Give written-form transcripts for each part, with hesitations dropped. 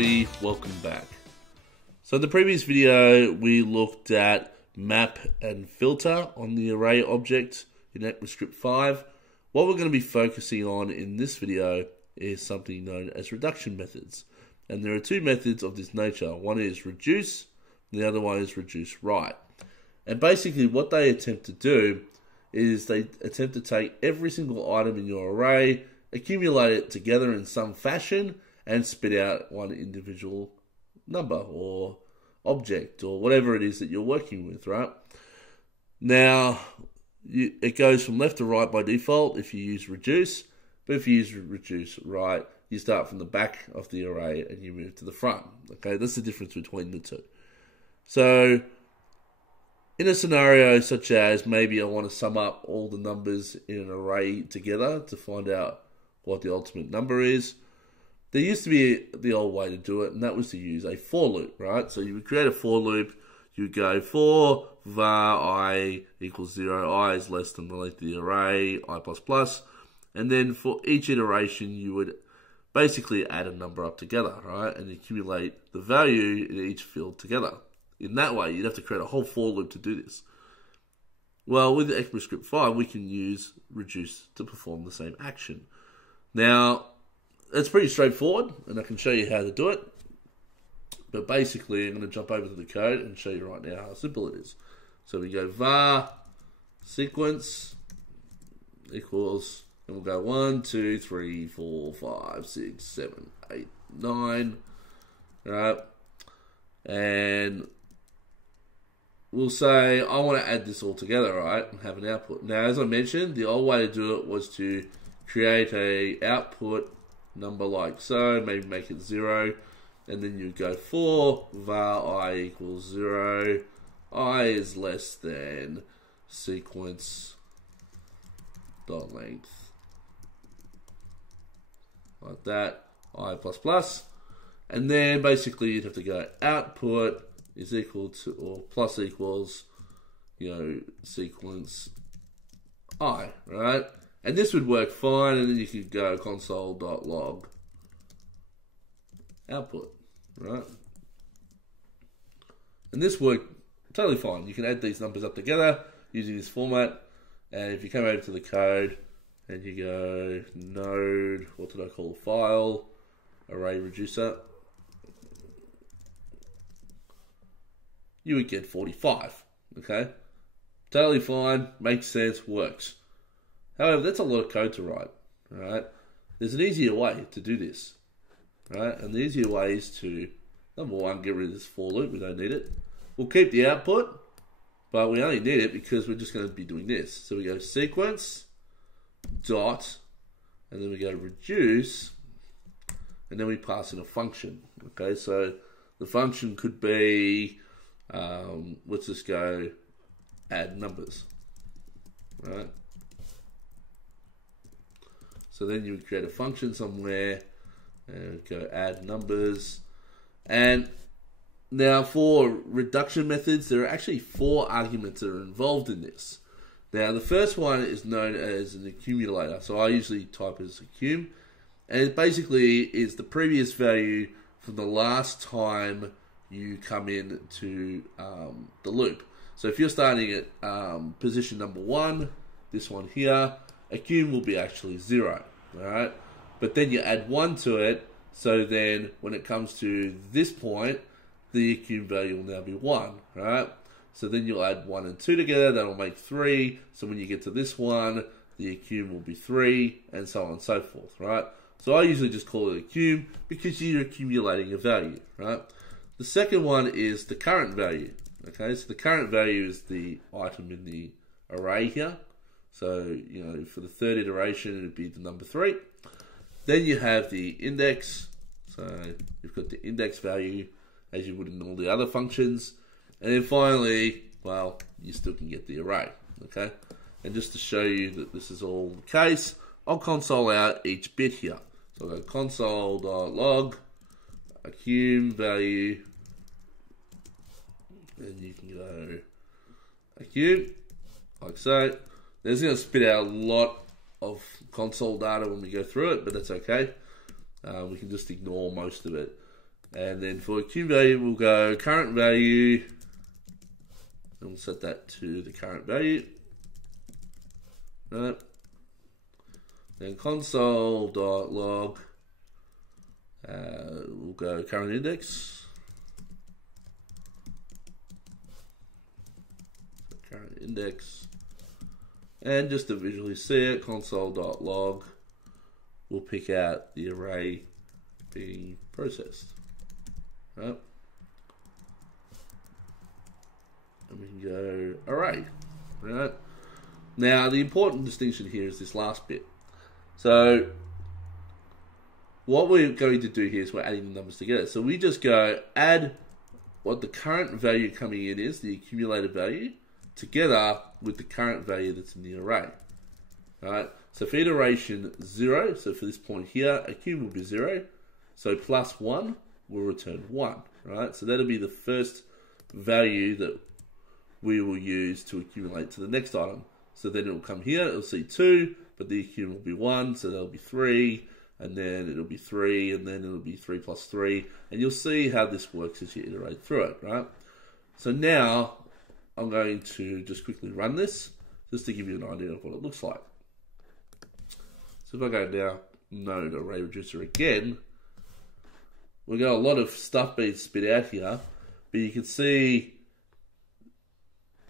everybody, welcome back. So in the previous video we looked at map and filter on the array object in ECMAScript 5. What we're going to be focusing on in this video is something known as reduction methods. And there are two methods of this nature. One is reduce, and the other one is reduce_Write. And basically what they attempt to do is they attempt to take every single item in your array, accumulate it together in some fashion, and spit out one individual number or object or whatever it is that you're working with, right? Now, it goes from left to right by default if you use reduce, but if you use reduce_Write, you start from the back of the array and you move to the front. Okay, that's the difference between the two. So, in a scenario such as maybe I want to sum up all the numbers in an array together to find out what the ultimate number is, there used to be the old way to do it, and that was to use a for loop, right? So you would create a for loop, you would go for var I equals 0, I is less than related to the array, I++, and then for each iteration you would basically add a number up together, right? And accumulate the value in each field together. In that way, you'd have to create a whole for loop to do this. Well, with the ECMAScript 5, we can use reduce to perform the same action. Now, it's pretty straightforward, and I can show you how to do it. But basically, I'm going to jump over to the code and show you right now how simple it is. So we go var sequence equals, and we'll go 1, 2, 3, 4, 5, 6, 7, 8, 9. Right? And we'll say, I want to add this all together, right? And have an output. Now, as I mentioned, the old way to do it was to create a output number like so, maybe make it 0, and then you go for var I equals 0, I is less than sequence dot length, like that, I++, and then basically you'd have to go output is equal to, or plus equals, sequence I, right? And this would work fine, and then you could go console.log output, right? And this worked totally fine. You can add these numbers up together using this format, and if you come over to the code and you go node, what did I call the file? Array reducer, you would get 45, okay? Totally fine, makes sense, works. However, that's a lot of code to write, right? There's an easier way to do this, right? And the easier way is to, number one, get rid of this for loop. We don't need it. We'll keep the output, but we only need it because we're just going to be doing this. So we go sequence, dot, and then we go reduce, and then we pass in a function, okay? So the function could be, let's just go add numbers, right? So then you would create a function somewhere and go add numbers. And now for reduction methods, there are actually 4 arguments that are involved in this. Now the first one is known as an accumulator. So I usually type as accum. And it basically is the previous value from the last time you come in to the loop. So if you're starting at position number 1, this one here, accum will be actually 0, alright? But then you add 1 to it, so then when it comes to this point, the accum value will now be 1, right? So then you'll add 1 and 2 together, that'll make 3, so when you get to this one, the accum will be 3, and so on and so forth, right? So I usually just call it accum, because you're accumulating a value, right? The second one is the current value, okay? So the current value is the item in the array here. So, for the third iteration, it would be the number 3. Then you have the index. So you've got the index value as you would in all the other functions. And then finally, well, you still can get the array, okay? And just to show you that this is all the case, I'll console out each bit here. So I'll go console.log, accum value, and you can go accum, like so. There's going to spit out a lot of console data when we go through it, but that's okay. We can just ignore most of it. And then for Q value, we'll go current value, and we'll set that to the current value. Right. Then console.log, we'll go current index. Current index. And just to visually see it, console.log, we'll pick out the array being processed. Right. And we can go array. Right. Now the important distinction here is this last bit. So what we're going to do here is we're adding the numbers together. So we just go add what the current value coming in is, the accumulated value, together with the current value that's in the array. Right. So for iteration 0, so for this point here, accum will be 0. So plus 1 will return 1. Right. So that'll be the first value that we will use to accumulate to the next item. So then it will come here, it'll see 2, but the accum will be 1, so that'll be 3, and then it'll be 3, and then it'll be 3 plus 3, and you'll see how this works as you iterate through it, right? So now, I'm going to just quickly run this, just to give you an idea of what it looks like. So if I go now, node array reducer again, we've got a lot of stuff being spit out here, but you can see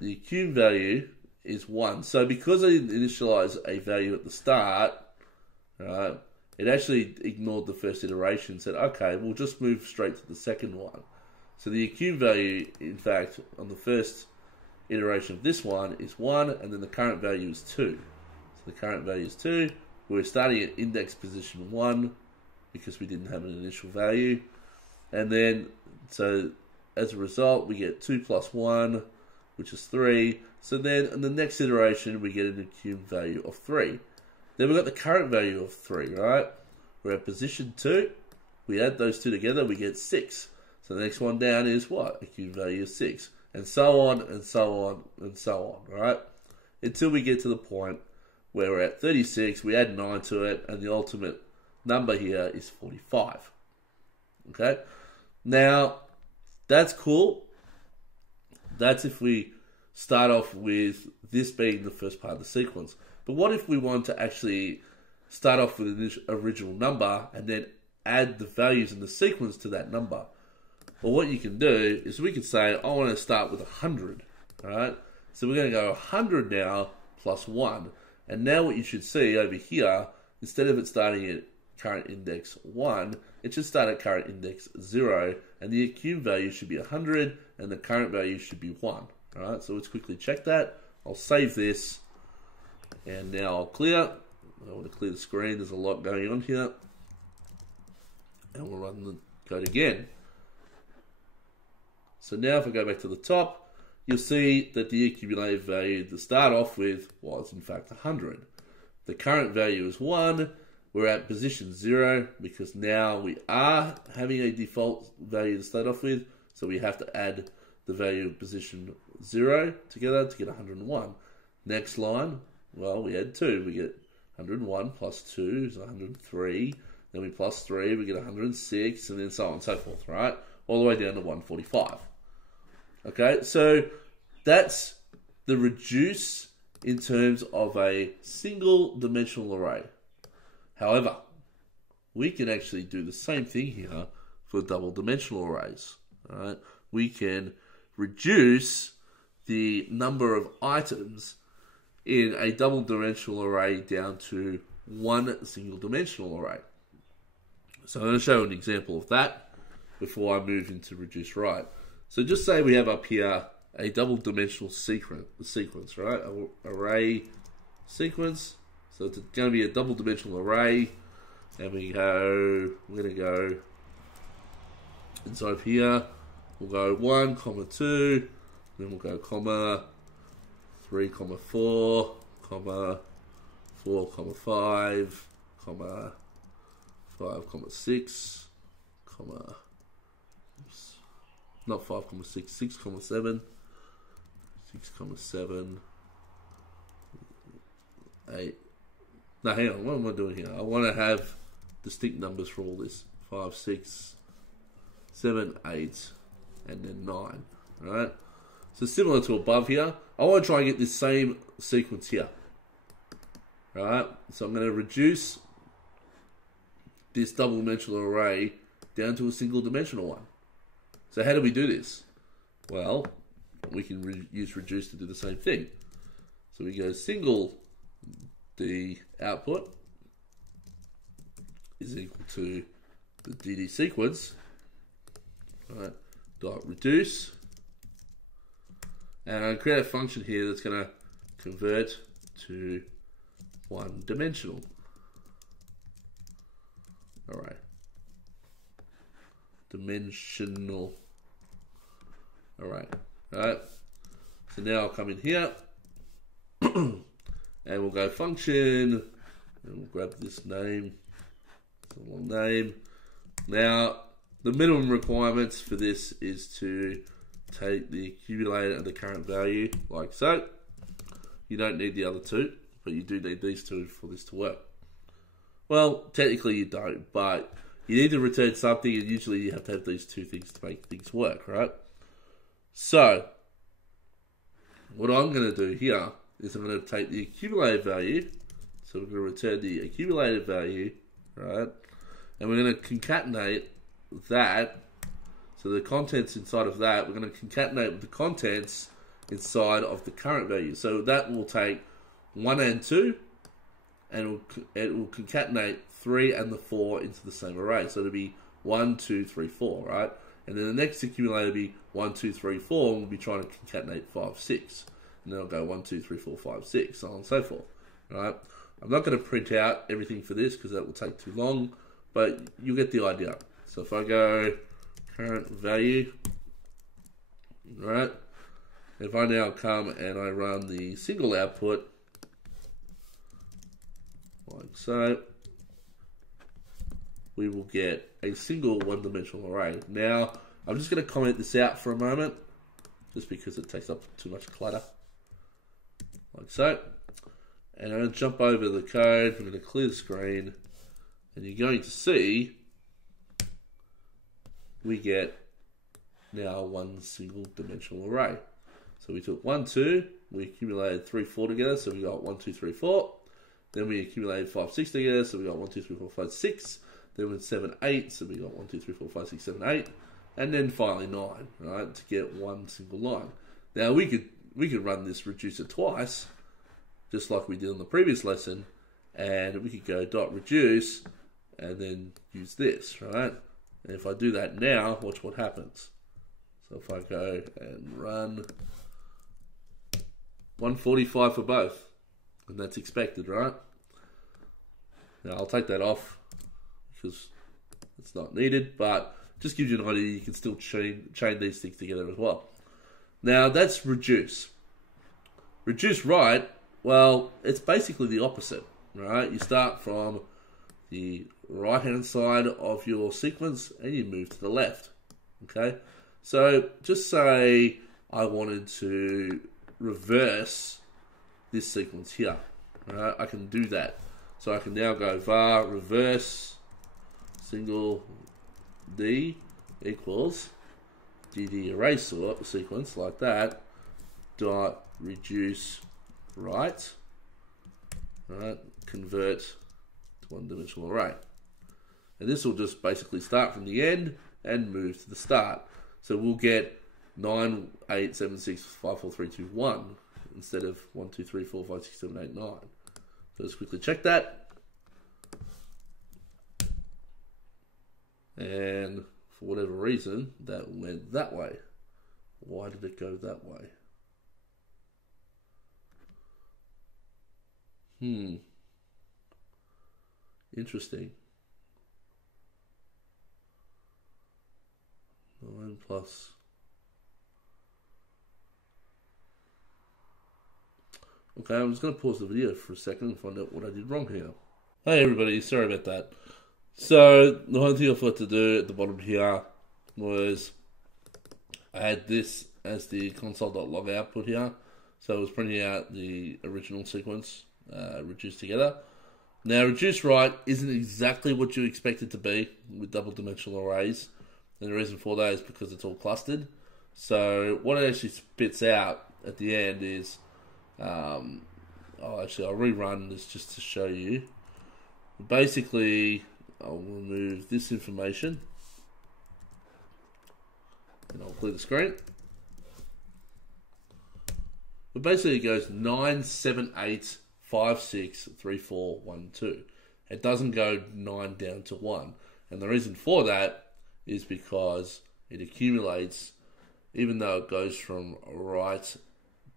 the accum value is 1. So because I didn't initialize a value at the start, right, it actually ignored the first iteration and said, okay, we'll just move straight to the second one. So the accum value, in fact, on the first iteration of this one is 1, and then the current value is 2. So the current value is 2. We're starting at index position 1 because we didn't have an initial value. And then, so as a result, we get 2 plus 1, which is 3. So then in the next iteration, we get an accum value of 3. Then we've got the current value of 3, right? We're at position 2. We add those two together, we get 6. So the next one down is what? Accum value is 6. And so on, and so on, and so on, right? Until we get to the point where we're at 36, we add 9 to it, and the ultimate number here is 45. Okay? Now, that's cool. That's if we start off with this being the first part of the sequence. But what if we want to actually start off with an original number and then add the values in the sequence to that number? Well, what you can do is we could say, I want to start with 100, right? So we're going to go 100 now plus 1. And now what you should see over here, instead of it starting at current index 1, it should start at current index 0, and the accum value should be 100, and the current value should be 1. Alright, so let's quickly check that. I'll save this, and now I'll clear. I want to clear the screen, there's a lot going on here. And we'll run the code again. So now if I go back to the top, you'll see that the accumulated value to start off with was in fact 100. The current value is 1. We're at position 0 because now we are having a default value to start off with, so we have to add the value of position 0 together to get 101. Next line, well, we add 2. We get 101 plus 2 is 103. Then we plus 3, we get 106, and then so on and so forth, right? All the way down to 145. Okay, so that's the reduce in terms of a single dimensional array. However, we can actually do the same thing here for double dimensional arrays. Right? We can reduce the number of items in a double dimensional array down to one single dimensional array. So I'm going to show an example of that before I move into reduce write. So just say we have up here a double dimensional sequence, right? Array sequence. So it's going to be a double dimensional array, and we're going to go inside of here. We'll go 1, 2, then we'll go comma 3, 4, comma 4, 5, comma 5, 6, comma not 5, 6, 6, 7, 6, 7, 8. Now, hang on, what am I doing here? I want to have distinct numbers for all this. 5, 6, 7, 8, and then 9. Alright? So similar to above here, I want to try and get this same sequence here. Alright? So I'm going to reduce this double dimensional array down to a single dimensional one. So how do we do this? Well, we can use reduce to do the same thing. So we go single the output is equal to the DD sequence, right, dot reduce, and I create a function here that's going to convert to one dimensional. Alright. Dimensional. Alright. Alright. So now I'll come in here and we'll go function and we'll grab this name. It's a long name. Now the minimum requirements for this is to take the accumulator and the current value like so. You don't need the other two, but you do need these two for this to work. Well, technically you don't, but you need to return something, and usually you have to have these two things to make things work, right? So, what I'm going to do here is I'm going to take the accumulated value, so we're going to return the accumulated value, right? And we're going to concatenate that, so the contents inside of that, we're going to concatenate with the contents inside of the current value. So that will take 1 and 2, and it will concatenate 3 and the 4 into the same array. So it'll be 1, 2, 3, 4, right? And then the next accumulator will be 1, 2, 3, 4, and we'll be trying to concatenate 5, 6. And then I'll go 1, 2, 3, 4, 5, 6, so on and so forth, right? I'm not going to print out everything for this because that will take too long, but you get the idea. So if I go current value, right? If I now come and I run the single output, like so, we will get a single one-dimensional array. Now, I'm just going to comment this out for a moment, just because it takes up too much clutter, like so. And I'm going to jump over the code, I'm going to clear the screen, and you're going to see we get now one single dimensional array. So we took 1, 2, we accumulated 3, 4 together, so we got 1, 2, 3, 4. Then we accumulated 5, 6 together, so we got 1, 2, 3, 4, 5, 6. Then with 7, 8, so we got 1, 2, 3, 4, 5, 6, 7, 8. And then finally 9, right, to get one single line. Now we could run this reducer twice, just like we did on the previous lesson, and we could go dot reduce and then use this, right? And if I do that now, watch what happens. So if I go and run 145 for both, and that's expected, right? Now I'll take that off because it's not needed, but just gives you an idea you can still chain these things together as well. Now that's reduce. Reduce right, well, it's basically the opposite, right? You start from the right hand side of your sequence and you move to the left, okay? So just say I wanted to reverse this sequence here, right? I can do that. So I can now go var reverse single d equals dd array sort sequence like that dot reduce right, right, convert to one dimensional array. And this will just basically start from the end and move to the start. So we'll get 9, 8, 7, 6, 5, 4, 3, 2, 1 instead of 1, 2, 3, 4, 5, 6, 7, 8, 9. So let's quickly check that. And for whatever reason, that went that way. Why did it go that way? Interesting. 9 plus. Okay, I'm just going to pause the video for a second and find out what I did wrong here. Hey everybody, sorry about that. So, the one thing I forgot to do at the bottom here was I had this as the console.log output here. So I was printing out the original sequence, reduced together. Now, reduce right isn't exactly what you expect it to be with double dimensional arrays. And the reason for that is because it's all clustered. So what it actually spits out at the end is, I'll rerun this just to show you. Basically, I'll remove this information and I'll clear the screen. But basically it goes 9, 7, 8, 5, 6, 3, 4, 1, 2. It doesn't go 9 down to 1. And the reason for that is because it accumulates, even though it goes from right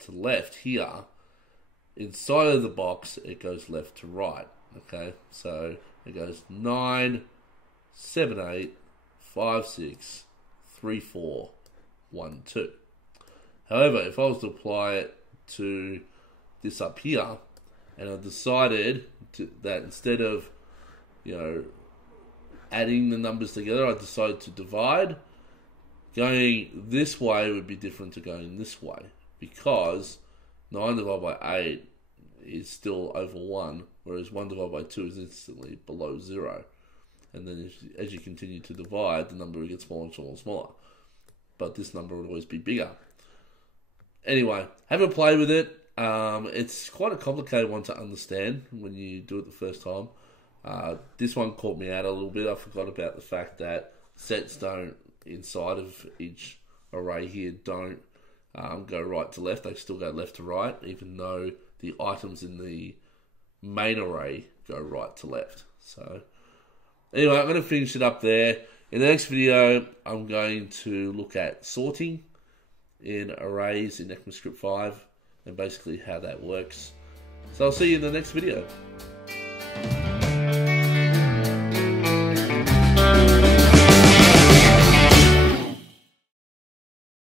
to left here, inside of the box it goes left to right. Okay, so it goes 9, 7, 8, 5, 6, 3, 4, 1, 2. However, if I was to apply it to this up here, and I decided that instead of, adding the numbers together, I decided to divide. Going this way would be different to going this way, because 9 divided by 8 is still over 1, whereas 1 divided by 2 is instantly below 0. And then as you continue to divide, the number gets smaller and smaller and smaller. But this number would always be bigger. Anyway, have a play with it. It's quite a complicated one to understand when you do it the first time. This one caught me out a little bit. I forgot about the fact that sets inside of each array here don't go right to left. They still go left to right, even though the items in the main array go right to left. So anyway, I'm going to finish it up there. In the next video, I'm going to look at sorting in arrays in ECMAScript 5 and basically how that works. So I'll see you in the next video.